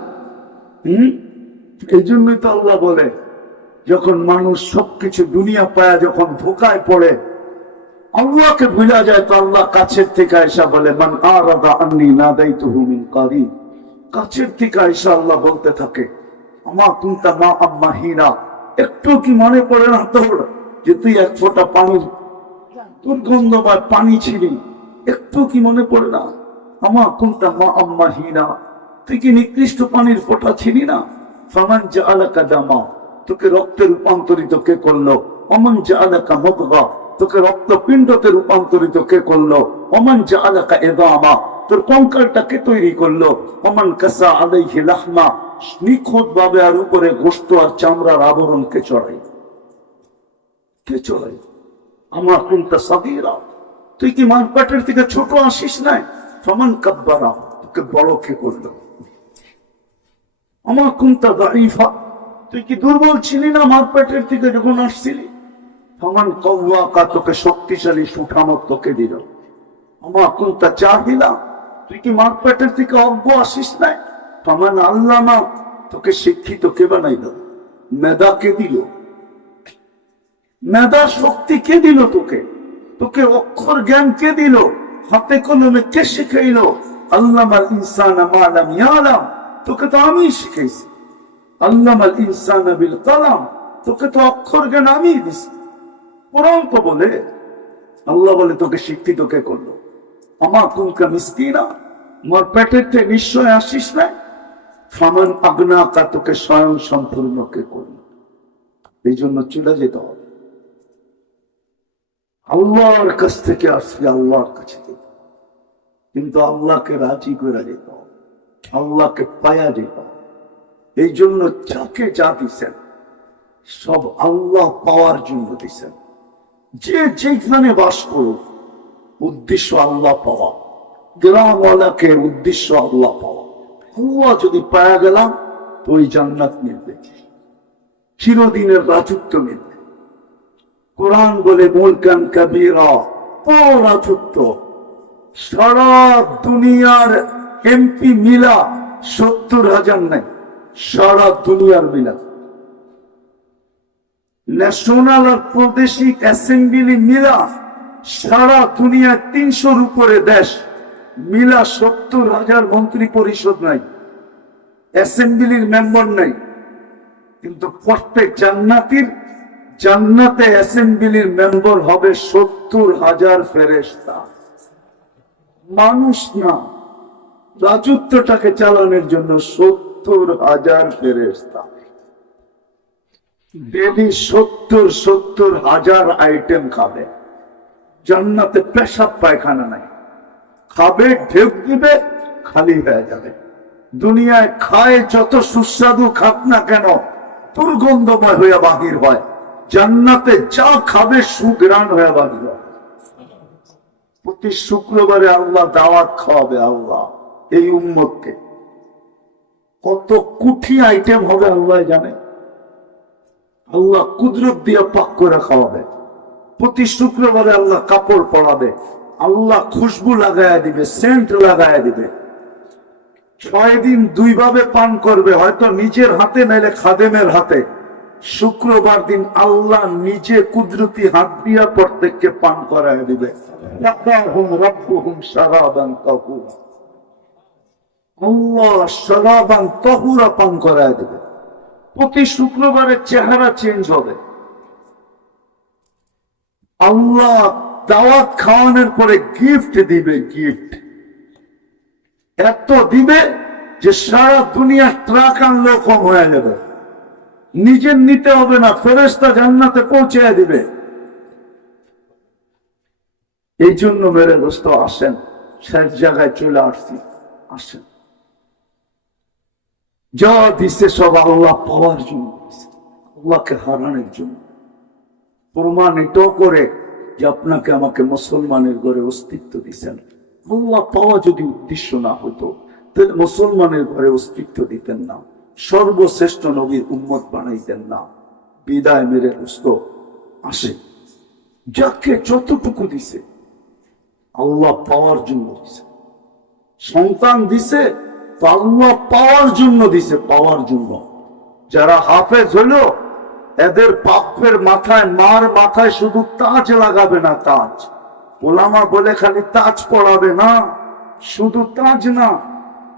এই জন্যই তো আল্লাহ বলে, যখন মানুষ সবকিছু দুনিয়া পায়া যখন ধোকায় পড়ে, আল্লাহকে ভুলা যায়, তো আল্লাহ কাছের থেকে আয়সা বলে, মান আরাদা আন্নি নাদাইতুহু মিন কারিব। কাছের থেকে আয়সা আল্লাহ বলতে থাকে, আমা কুনতা মা আম্মা হিনা, একটু কি মনে পড়ে না তোর যে তুই এক ফোঁটা পানির দুর্গন্ধময় পানি ছিলি? একটু কি মনে পড়ে না? আমা কুনতা মা আম্মা হিনা, তুই কি নিকৃষ্ট পানির ফোঁটা ছিলি না? ফামান জাআলাকা দামা, তোকে রক্তে রূপান্তরিত কে করলো? অমান জাআলাকা মুদগা, তোকে রক্তপিণ্ডতে রূপান্তরিত কে করলো? অমান জাআলাকা ইদামা, তোর কঙ্কালটা কে তৈরি করলো? অমান কাসা আলাইহি লাহমা, নিখুঁত ভাবে আর উপরে গোশত আর চামড়ার আবরণ কে চড়াই? কে চড়াই? আমার কুনতা সাগীরা, তুই কি মার পেটের থেকে ছোট আসিস নাই? ফামান কাব্বারা, তোকে বড় কে করলো? আমার কুনতা দাঈফা, তুই কি দুর্বল ছিলি না মার পেটের থেকে যখন আসছিলি? ফামান কাওয়াকা, তোকে শক্তিশালী সুঠামত তোকে দিল। আমার কুনতা জাহিলা, তুই কি মার পেটের থেকে অজ্ঞ আসিস নাই? ফামান আল্লামা, তোকে শিক্ষিত কে বানাইল? মেধা কে দিল? মেধা শক্তি কে দিল তোকে? তোকে অক্ষর জ্ঞান কে দিল? হাতে কলমে কে শিখাইল? আল্লামাল ইনসানা মা লাম ইয়ালাম, তোকে তো আমি শিখাইছি। আল্লামাল ইনসানা বিল কলম, তোকে তো অক্ষর জ্ঞান আমি দিছি। কোরআন তো বলে, আল্লাহ বলে তোকে শিক্ষিত কে করলো? আমা কুনকা মিসকিনা, মোর পেটের থেকে নিশ্চয় আসিস না? ফামান আগনাকা, তোকে স্বয়ং সম্পূর্ণ কে করলো? এই জন্য চলে যেতে হবে। আল্লাহর কাছ থেকে আসলে আল্লাহর কাছে যেতে হবে, কিন্তু আল্লাহকে রাজি করে যেতে হবে, আল্লাহকে পায়া যেতে হবে। এই জন্য যাকে যা দিচ্ছেন সব আল্লাহ পাওয়ার জন্য দিচ্ছেন। যে যেখানে বাস করুক, উদ্দেশ্য আল্লাহ পাওয়া। গ্রামওয়ালাকে উদ্দেশ্য আল্লাহ পাওয়া। আল্লাহ যদি পায়া গেলাম তো ওই জান্নাত মিলবে, চিরদিনের রাজত্ব মিলবে। কোরআন বলে মুলকান কাবীরা, ও রাজত্ব। সারা দুনিয়ার এমপি মিলা 70,000 নাই, সারা দুনিয়ার মিলা। ন্যাশনাল আর প্রাদেশিক অ্যাসেম্বলি মিলা সারা দুনিয়ার 300-র উপরে দেশ মিলা 70,000 মন্ত্রী পরিষদ নাই, অ্যাসেম্বলির মেম্বার নাই। কিন্তু প্রত্যেক জান্নাতে অ্যাসেম্বলির মেম্বার হবে 70,000 ফেরেশতা, মানুষ না। রাজত্বটাকে চালানোর জন্য 70,000 ফেরেশতা। ডেলি 70,000 আইটেম খাবে। জান্নাতে পেশাব পায়খানা নাই, খাবে ঢেউ দিবে খালি হয়ে যাবে। দুনিয়ায় খায় যত সুস্বাদু খাক না কেন দুর্গন্ধময় হয়ে বাহির হয়, জান্নাতে যা খাবে সুগ্রাণ হয়ে বাহির হয়। প্রতি শুক্রবারে আল্লাহ দাওয়াত খাওয়াবে। আল্লাহ এই উম্মতকে কত কোটি আইটেম হবে আল্লাহ জানে। আল্লাহ কুদরত দিয়া পাক করে খাওয়াবে। প্রতি শুক্রবারে আল্লাহ কাপড় পরাবে, আল্লাহ খুশবু লাগাইয়া দিবে, সেন্ট লাগাইয়া দিবে। 6 দিন 2 ভাবে পান করবে, হয়তো নিজের হাতে নাইলে খাদেমের হাতে। শুক্রবার দিন আল্লাহ নিজে কুদরতি হাত দিয়া প্রত্যেককে পান করায় দিবে। আল্লাহ শারাবান তাহুরা পান করায় দিবে। প্রতি শুক্রবারের চেহারা চেঞ্জ হবে। আল্লাহ দাওয়াত খাওয়ানোর পরে গিফট দিবে, গিফট এত দিবে যে সারা দুনিয়া ট্রাক আনলেও কম হয়ে যাবে। নিজের নিতে হবে না, ফেরেশতা জান্নাতে পৌঁছে দিবে। এই জন্য মেরে দোস্ত আসেন, শেষ জায়গায় চলে আসছি, আসেন। যা দিছে সব আল্লাহ পাওয়ার জন্য, আল্লাহকে হারানোর জন্য। প্রমাণ এটাও করে যে আপনাকে আমাকে মুসলমানের ঘরে অস্তিত্ব দিচ্ছেন। আল্লাহ পাওয়া যদি উদ্দেশ্য না হতো তাহলে মুসলমানের ঘরে অস্তিত্ব দিতেন না, সর্বশ্রেষ্ঠ নবীর উম্মত বানাইতেন না। বিদায় মেরে দোস্ত আসে, যাকে যতটুকু দিছে আল্লাহ পাওয়ার জন্য দিছে। সন্তান দিছে তো আল্লাহ পাওয়ার জন্য দিছে, পাওয়ার জন্য। যারা হাফেজ হলো এদের বাপের মাথায়, মার মাথায় শুধু তাজ লাগাবে না, তাজ। ওলামা বলে খালি তাজ পড়াবে না, শুধু তাজ না,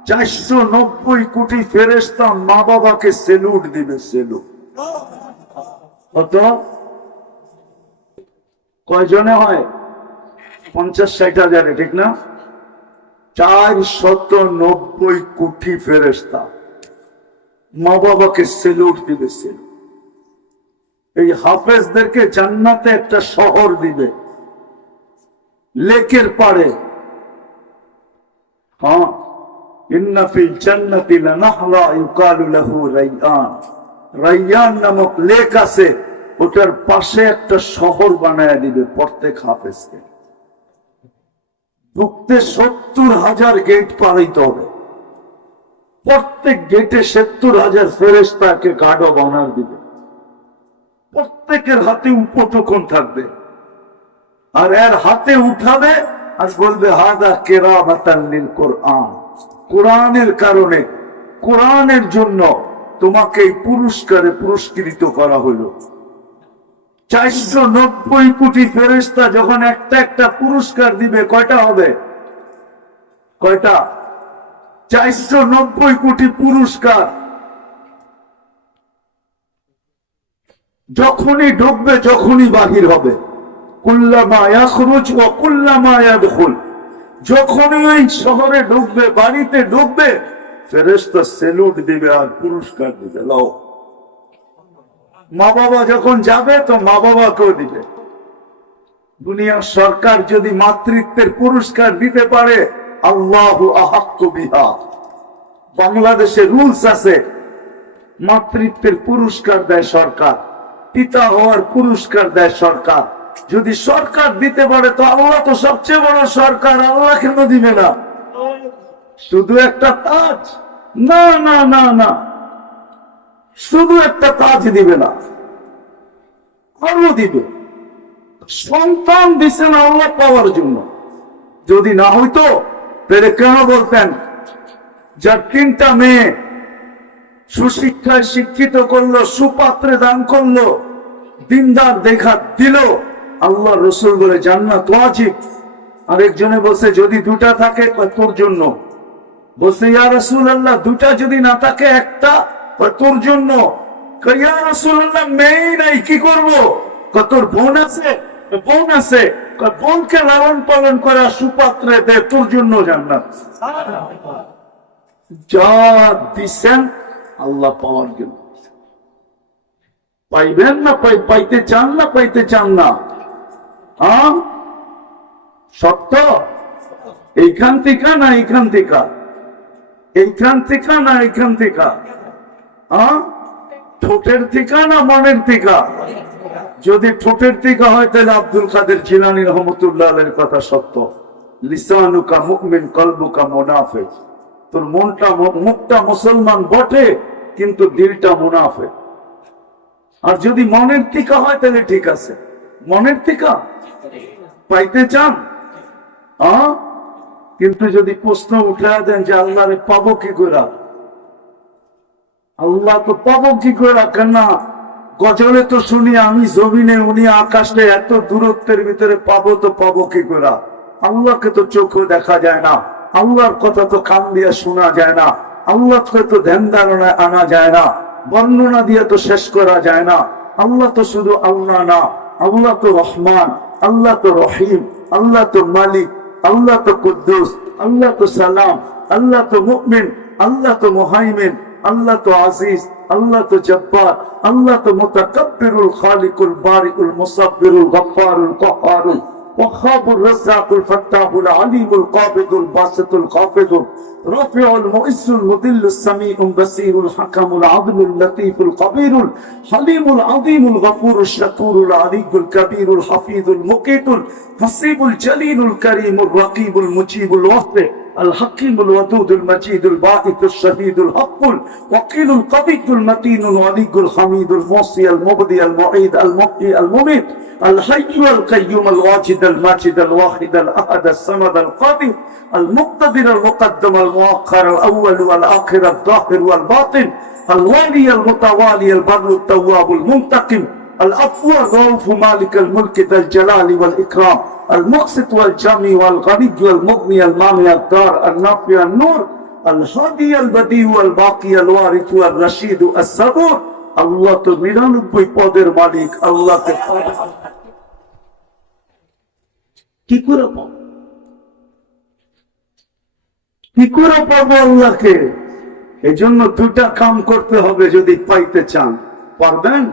490 কোটি ফেরেশতা মা বাবাকে সেলুট দিবে, সেলুট। কত? কয়জনে হয়? 50-60 হাজারে, ঠিক না? 490 কোটি ফেরেশতা মা বাবাকে সেলুট দিবে, সেলুট। এই হাফেজদেরকে জান্নাতে একটা শহর দিবে, লেকের পাড়ে। হ্যাঁ, ইন্না ফিল জান্নাতি লানাহরা ইউকালু লাহু রাইয়ান। রাইয়ান নামক লেক আছে, ওটার পাশে একটা শহর বানায় দিবে প্রত্যেক হাফেজকে। ঢুকতে 70,000 গেট পারাইতে হবে, প্রত্যেক গেটে 70,000 ফেরেশতাকে গার্ড অব অনার দিবে। প্রত্যেকের হাতে উপটোকন থাকবে, আর এর হাতে উঠাবে আর বলবে হাদা কেরামাতান লিল কোরআন। কোরআনের কারণে, কোরআনের জন্য তোমাকে এই পুরস্কারে পুরস্কৃত করা হলো। 490 কোটি ফেরেশতা যখন একটা একটা পুরস্কার দিবে, কয়টা হবে? কয়টা? 490 কোটি পুরস্কার। যখনই ঢুকবে, যখনই বাহির হবে, কুল্লামা ইয়াখরুজ ওয়া কুল্লামা ইয়াদখুল। যখনই ওই শহরে ঢুকবে, বাড়িতে ঢুকবে, ফেরেশতা সেলুট দিবে আর পুরস্কার দিবে, লাও। মা বাবা যখন যাবে তো মা বাবাকেও দিবে। দুনিয়ার সরকার যদি মাতৃত্বের পুরস্কার দিতে পারে, আল্লাহু আহাক্কু বিহা। বাংলাদেশে রুলস আছে, মাতৃত্বের পুরস্কার দেয় সরকার, পিতা হওয়ার পুরস্কার দেয় সরকার। যদি সরকার দিতে পারে তো আল্লাহ তো সবচেয়ে বড় সরকার, আল্লাহ কেন দিবে না? শুধু একটা তাজ? না না না না, শুধু একটা তাজ দিবে না, আরো দিবে। সন্তান দিচ্ছেন আল্লাহ পাওয়ার জন্য। যদি না হইতো তাহলে কেন বলতেন যার 3টা মেয়ে সুশিক্ষায় শিক্ষিত করলো, সুপাত্রে দান করলো, দিনদার দেখা দিল, আল্লাহ রসুল বলে জান্নাত ওয়াজিব। আরেকজনে বলছে যদি 2টা থাকে তোর জন্য। বলছে ইয়া রাসূলুল্লাহ 2টা যদি না থাকে একটা তোর জন্য। ইয়া রাসূলুল্লাহ মেয়ে নাই, কি করব? তোর বোন আছে? বোন আছে। বোনকে লালন পালন করে সুপাত্রে দে, তোর জন্য জান্নাত। যা দিছেন আল্লাহ পাওয়ার জন্য। পাইবেন না, পাইতে চান না, পাইতে চান না? হ্যাঁ, সত্য। এইখান থেকে না এইখান থেকে? এইখান থেকে না এইখান থেকে? হ্যাঁ, ঠোঁটের থেকে না মনের থেকে? যদি ঠোঁটের থেকে হয় তাহলে আব্দুল কাদের জিলানী রহমতুল্লাহ আলাইহির কথা সত্য। লিসানুকা মুমিন কলবুকা মুনাফিক। তোর মনটা, মুখটা মুসলমান বটে কিন্তু দিলটা মুনাফিক। আর যদি মনের টিকা হয় তাহলে ঠিক আছে। মনের টিকা পাইতে চান, কিন্তু যদি প্রশ্ন উঠা দেন যে আল্লাহরে পাবো কি করে, আল্লাহ তো পাবো কি করে, কেন গজলে তো শুনি আমি জমিনে উনি আকাশে, এত দূরত্বের ভিতরে পাবো তো পাবো কি করে? আল্লাহকে তো চোখে দেখা যায় না, আল্লাহর কথা তো কান দিয়ে শোনা যায় না, আল্লাহকে তো ধ্যান ধারণায় আনা যায় না, বর্ণনা দিয়ে তো শেষ করা যায় না। আল্লাহ তো শুধু আল্লাহ না, আল্লাহ তো রহমান, আল্লাহ তো রহিম, আল্লাহ তো মালিক, আল্লাহ তো কুদ্দুস, আল্লাহ তো সালাম, আল্লাহ তো মুমিন, আল্লাহ তো মুহাইমিন, আল্লাহ তো আজিজ, আল্লাহ তো জব্বার, আল্লাহ তো মুতাকাব্বিরুল খালিকুল বারিকুল মুসাব্বিরুল গফফারুল কাহ্হারুল وخاب الرزاق الفتاح العليم القابض الباسط الخافض رافع المؤس المذل السميع البصير الحكم العدل اللطيف الخبير الحليم العظيم الغفور الشكور العلي الكبير الحفيظ المقيت الحسيب الجليل الكريم الرقيب المجيب الواسع الحكيم الودود المجيد الباعث الشهيد الحق الوكيل القوي المتين الولي الحميد الموصي المبدي المعيد المحيي المميت الحي القيوم الواجد الماجد الواحد الاحد الصمد القادر المقتدر المقدم المؤخر الاول والاخر الظاهر والباطن الوالي المتوالي البر التواب المنتقم العفو الرؤوف مالك الملك ذا الجلال والاكرام المقسط والجميع والغني والمغني المانع الدار النافع النور الهادي البديع والباقي الوارث والرشيد الصبور الله তো 99 পদের মালিক। আল্লাহকে কি করে পাবো, কি করে পাবো আল্লাহকে? এজন্য দুটা কাম করতে হবে যদি পাইতে চান। পারবেন?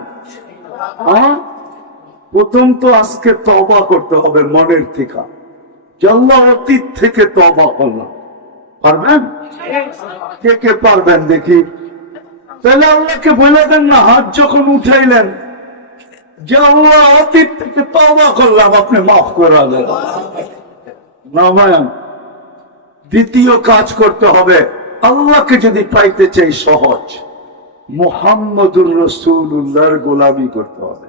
প্রথম তো আজকে তওবা করতে হবে মনের থেকে, যে আল্লাহ অতীত থেকে তওবা করলাম। পারবেন? কে কে পারবেন দেখি? তাহলে আল্লাহকে বলে দেন না, হাত যখন উঠাইলেন যে আল্লাহ অতীত থেকে তওবা করলাম, আপনি মাফ করে দেন না। ভাই, দ্বিতীয় কাজ করতে হবে, আল্লাহকে যদি পাইতে চাই সহজ, মুহাম্মদুর রাসূলুল্লাহর গোলামি করতে হবে।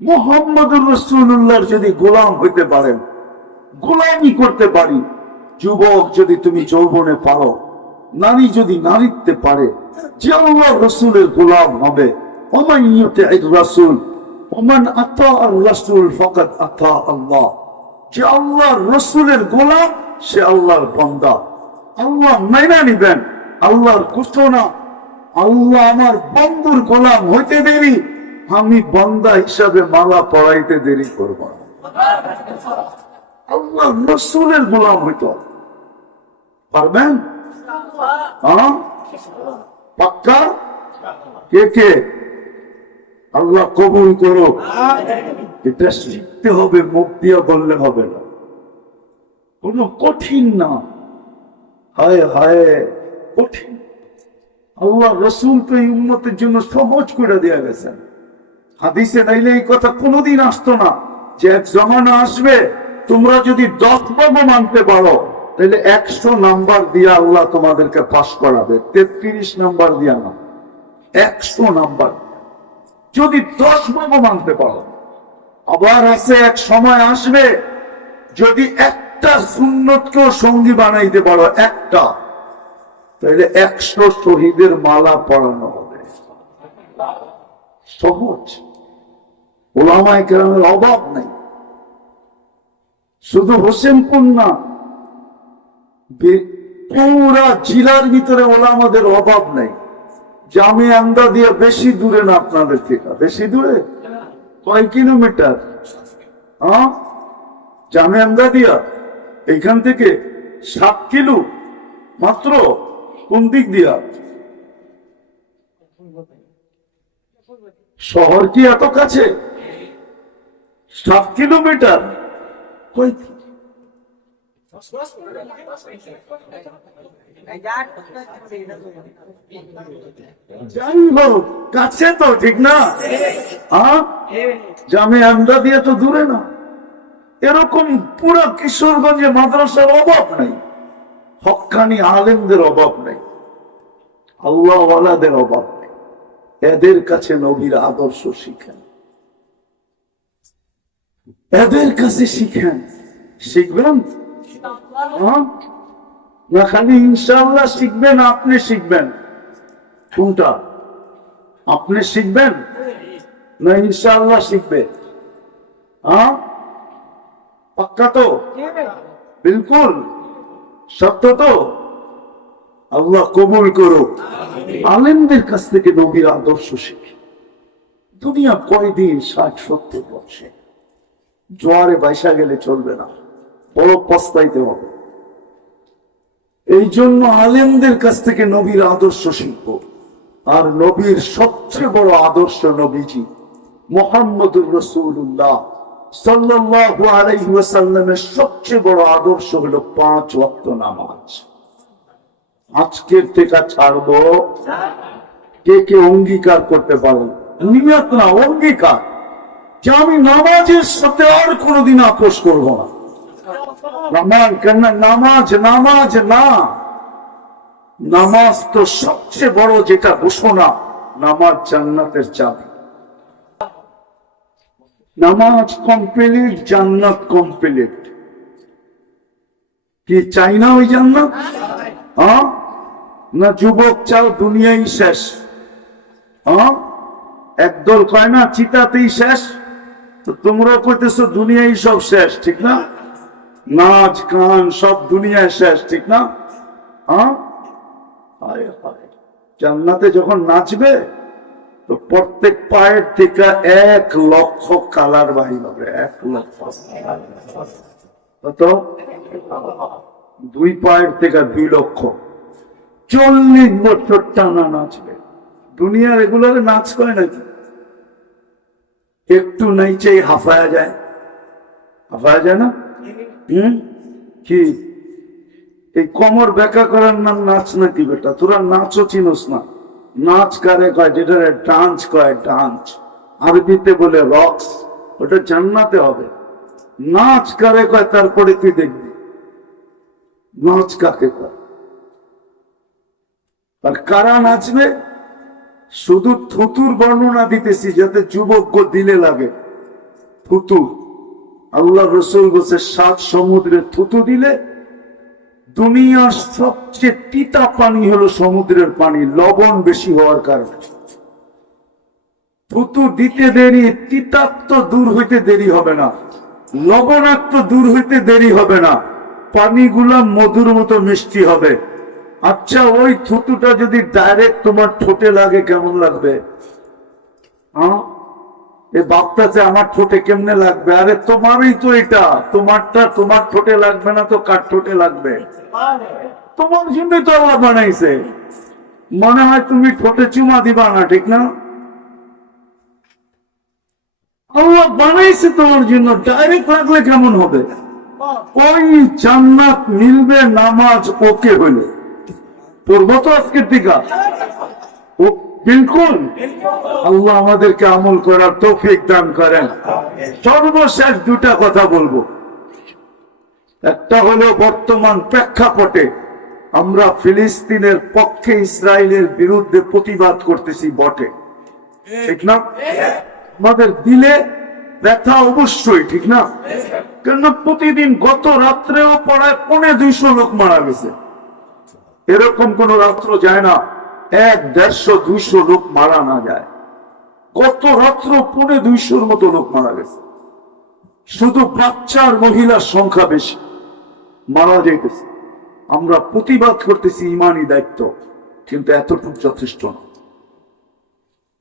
মুহাম্মদুর রাসূলুল্লাহর যদি গোলাম হইতে পারেন, গোলামি করতে পারি, যুবক যদি তুমি যৌবনে পারো, নারী যদি নারীত্বে পারে, যে আল্লাহ রাসূলের গোলাম হবে, ওমান ইউতি'র রাসূল ওমান আতা'আর রাসূল ফাকাদ আতা আল্লাহ, যে আল্লাহর রাসূলের গোলাম সে আল্লাহর বান্দা। আল্লাহ মাইনা নিবেন, আল্লাহর ঘোষণা, আল্লাহ আমার বন্ধুর গোলাম হইতে দেরি, আমি বান্দা হিসাবে মালা পড়াইতে দেরি করব না। আল্লাহ রাসূলের গোলাম হইতে পারবেন? পাক্কা? কে কে? আল্লাহ কবুল করো। এটা শিখতে হবে, মুখ দিয়া বললে হবে না, কোন কঠিন না। হায় হায় কঠিন। আল্লাহ রাসূল তো এই উম্মতের জন্য সহজ করে দেয়া গেছেন। হাদিসে নাইলে এই কথা কোনোদিন আসতো না যে এক জমানা আসবে তোমরা যদি 10 ভাগ মানতে পারো তাহলে 100 নাম্বার দিয়ে আল্লাহ তোমাদেরকে পাস করাবে, 33 নাম্বার দিয়া না, 100 নাম্বার যদি 10 ভাগ মানতে পারো। আবার আছে এক সময় আসবে যদি একটা সুন্নতকেও সঙ্গী বানাইতে পারো, একটা, তাহলে 100 শহীদের মালা পড়ানো হবে। সহজ, ওলামায়ে কেরামের অভাব নাই। শুধু হোসেনপুর না, পুরা জেলার ভিতরে ওলামাদের অভাব নাই। জামিয়া আমদাদিয়া বেশি দূরে না আপনাদের থেকে? বেশি দূরে? কয় কিলোমিটার? জামিয়া আমদাদিয়া এইখান থেকে 7 কিলো মাত্র। কোন দিক দিয়া? শহর কি এত কাছে? 7 কিলোমিটার। যাই হোক, কাছে তো, ঠিক না? জামিয়া আমদাদিয়া তো দূরে না। এরকম পুরো কিশোরগঞ্জে মাদ্রাসার অভাব নাই, হক্কানি আলেমদের অভাব নাই, আল্লাহওয়ালাদের অভাব নেই। এদের কাছে নবীর আদর্শ শিখেন, এদের কাছে শিখেন। শিখবেন না খালি ইনশাআল্লাহ শিখবেন? আপনি শিখবেন কোনটা? আপনি শিখবেন না ইনশাআল্লাহ শিখবে? পাক্কা তো? বিলকুল সত্য তো? আল্লাহ কবুল করুক। আলেমদের কাছ থেকে নবীর আদর্শ শিখে। দুনিয়া কয়দিন, 60-70 বছর। জোয়ারে বাইসা গেলে চলবে না, বড় পস্তাইতে হবে। এই জন্য আলেমদের কাছ থেকে নবীর আদর্শ শিখব। আর নবীর সবচেয়ে বড় আদর্শ নবীজি মুহাম্মদুর রাসূলুল্লাহ সাল্লাল্লাহু আলাইহি ওয়াসাল্লামের সবচেয়ে বড় আদর্শ হলো 5 ওয়াক্ত নামাজ। আজকের থেকে ছাড়বো। কে কে অঙ্গীকার করতে পারেন? নিয়ত না, অঙ্গীকার যে আমি নামাজের সাথে আর কোনোদিন আপোষ করব না। নামাজ নামাজ না, নামাজ তো সবচেয়ে বড় যেটা ঘোষণা, নামাজ জান্নাতের চাবি। নামাজ কমপ্লিট, জান্নাত কমপ্লিট। কি চাই না ওই জান্নাত? না যুবক চাও দুনিয়াই শেষ? একদল কয় না চিতাতেই শেষ, তো তোমরা কইতেছো দুনিয়াই সব শেষ, ঠিক না? নাচ গান সব দুনিয়ায় শেষ, ঠিক না? জান্নাতে যখন নাচবে তো প্রত্যেক পায়ের থেকে 1 লক্ষ কালার বাহির হবে। 1 লক্ষ। তো 2 পায়ের থেকে 2 লক্ষ। 40 বছর টানা নাচবে। দুনিয়ার এগুলোর নাচ করে নাকি? একটু নাইচেই হাফায়া যায়। হাফায়া যায় না? কি এই কোমর বেঁকা করার নাম নাচ নাকি বেটা? তোরা নাচও চিনোস না। নাচ কারে কয়? যেটা ডান্স কয়, ডান্স আরবিতে বলে রক্স। ওটা জান্নাতে হবে। নাচ কারে কয় তারপরে তুই দেখবি নাচ কাকে কয়। আর কারা নাচবে? শুধু থুতুর বর্ণনা দিতেছি যাতে যুবক দিলে লাগে। থুতু, আল্লাহ রসুল বলছে 7 সমুদ্রে থুতু দিলে দুনিয়ার সবচেয়ে তিতা পানি হলো সমুদ্রের পানি, লবণ বেশি হওয়ার কারণে। থুতু দিতে দেরি, তিতাত্ম দূর হইতে দেরি হবে না, লবণাক্ত দূর হইতে দেরি হবে না, পানিগুলা মধুর মতো মিষ্টি হবে। আচ্ছা, ওই থুতুটা যদি ডাইরেক্ট তোমার ঠোঁটে লাগে কেমন লাগবে? এই বাপটাতে আমার ঠোঁটে কেমনে লাগবে? আরে তোমারই তো এটা, তোমারটা তোমার ঠোঁটে লাগবে না তো কার ঠোঁটে লাগবে? তোমার জন্যই তো আল্লাহ বানাইছে। মনে হয় তুমি ঠোঁটে চুমা দিবা না, ঠিক না? আল্লাহ বানাইছে তোমার জন্য, ডাইরেক্ট লাগলে কেমন হবে? ওই জান্নাত মিলবে নামাজ ওকে হইলে। পড়বো তো আজকের দিকা? ও বিলকুল। আল্লাহ আমাদেরকে আমল করার তৌফিক দান করেন। সর্বশেষ 2টা কথা বলবো। একটা হলো বর্তমান প্রেক্ষাপটে আমরা ফিলিস্তিনের পক্ষে ইসরায়েলের বিরুদ্ধে প্রতিবাদ করতেছি বটে, ঠিক না? আমাদের দিলে ব্যথা অবশ্যই, ঠিক না? কেন প্রতিদিন গত রাত্রেও পড়ায় 250 লোক মারা গেছে। এরকম কোন রাত্র যায় না 100-150 লোক মারা না যায়। গত রাত্র 250 মতো লোক মারা গেছে। শুধু বাচ্চার মহিলার সংখ্যা বেশি মারা যাইতেছে। আমরা প্রতিবাদ করতেছি, ইমানি দায়িত্ব, কিন্তু এতটুকু যথেষ্ট না।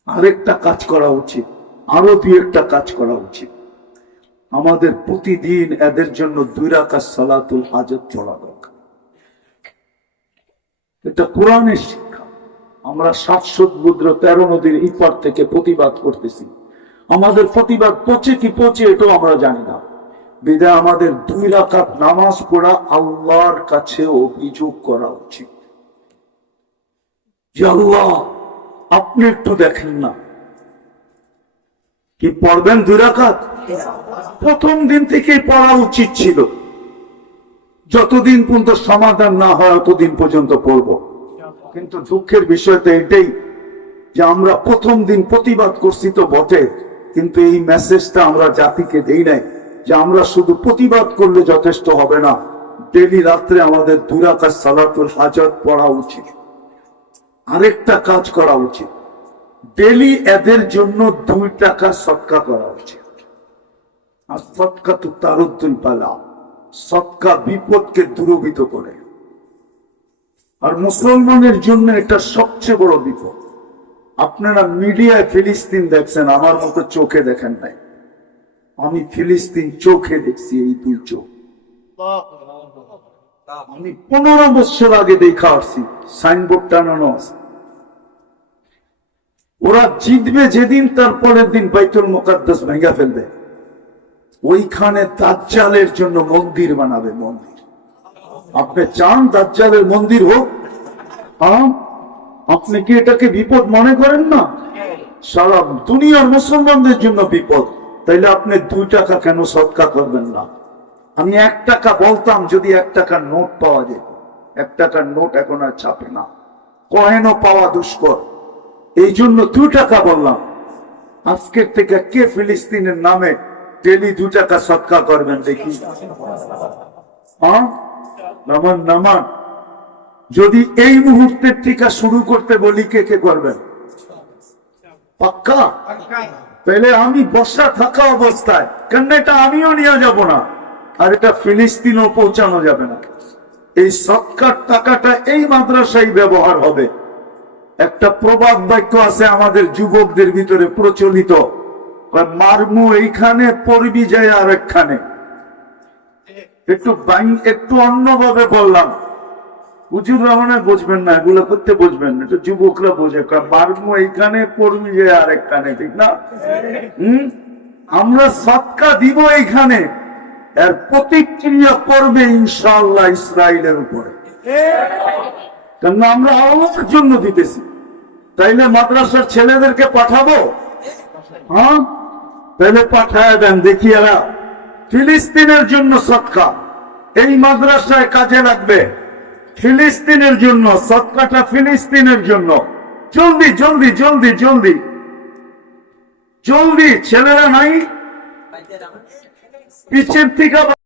আরেকটা কাজ করা উচিত, আরো 2-1টা কাজ করা উচিত। আমাদের প্রতিদিন এদের জন্য 2 রাকাত সালাতুল হাজত পড়া দরকার। এটা কোরআনের শিক্ষা। আমরা 7 সমুদ্র 13 নদীর ইপার থেকে প্রতিবাদ করতেছি। আমাদের প্রতিবাদ পচে কি পচে এটাও আমরা জানি না। বিধায় আমাদের 2 রাকাত নামাজ পড়া আল্লাহর কাছে অভিযোগ করা উচিত যে আল্লাহ আপনি একটু দেখেন না, কি পড়বেন 2 রাকাত? প্রথম দিন থেকেই পড়া উচিত ছিল। যতদিন পর্যন্ত সমাধান না হয় ততদিন পর্যন্ত পড়ব। কিন্তু দুঃখের বিষয় তো এটাই, যে আমরা প্রথম দিন প্রতিবাদ করছি তো বটে, কিন্তু এই মেসেজটা আমরা জাতিকে দেই নাই যে আমরা শুধু প্রতিবাদ করলে যথেষ্ট হবে না, ডেলি রাত্রে আমাদের 2 রাকাত সালাতুল হাজত পড়া উচিত। আরেকটা কাজ করা উচিত, ডেলি এদের জন্য 2 টাকা সদকা করা উচিত। আর সদকা তো তারুদ্দুল বালা, সদকা বিপদকে দূরীভূত করে। আর মুসলমানের জন্য এটা সবচেয়ে বড় বিপদ। আপনারা মিডিয়ায় ফিলিস্তিন দেখছেন, আমার মতো চোখে দেখেন নাই। আমি ফিলিস্তিন চোখে দেখছি, এই 2 চোখ। আমি 15 বছর আগে দেখা আসছি, সাইনবোর্ড টানানো আছে। ওরা জিতবে যেদিন, তার পরের দিন বাইতুল মুকাদ্দাস ভেঙে ফেলবে, ওইখানে দাজ্জালের জন্য মন্দির বানাবে। মন্দির আপনি চান দাজ্জালের মন্দির হোক? আপনি কি এটাকে বিপদ মনে করেন না? সারা দুনিয়ার মুসলমানদের জন্য বিপদ। তাইলে আপনি 2 টাকা কেন সদকা করবেন না? আমি 1 টাকা বলতাম, যদি 1 টাকার নোট পাওয়া যেত। 1 টাকার নোট এখন আর ছাপে না, কয়েনও পাওয়া দুষ্কর, এই জন্য 2 টাকা বললাম। আজকের থেকে কে ফিলিস্তিনের নামে ডেলি 2 টাকা সদকা করবেন দেখি? নামান যদি এই মুহূর্তের থেকে শুরু করতে বলি, কে কে করবেন? পাক্কা? তাহলে আমি বসা থাকা অবস্থায়, কেন এটা আমিও নিয়ে যাব না, আর এটা ফিলিস্তিনও পৌঁছানো যাবে না। এই সদকার টাকাটা এই মাদ্রাসায় ব্যবহার হবে। একটা প্রবাদ বাক্য আছে আমাদের যুবকদের ভিতরে প্রচলিত, মারমু এইখানে পড়বি যায় আর একখানে। একটু অন্যভাবে বললাম, হুজুররা মনে বুঝবেন না, এগুলো করতে বুঝবেন না, যুবকরা বোঝে। মারমু এইখানে পড়বি যায় আর একখানে, ঠিক না? আমরা সদকা দিব এইখানে, এর প্রতিক্রিয়া করবে ইনশাআল্লাহ ইসরায়েলের উপরে। কেন আমরা আল্লাহর জন্য দিতেছি। তাইলে মাদ্রাসার ছেলেদেরকে পাঠাবো? তাহলে পাঠায় দেন, দেখি এরা ফিলিস্তিনের জন্য সদকা এই মাদ্রাসায় কাজে লাগবে। ফিলিস্তিনের জন্য সদকাটা, ফিলিস্তিনের জন্য। জলদি জলদি জলদি জলদি জলদি, ছেলেরা নাই পিছের থেকে।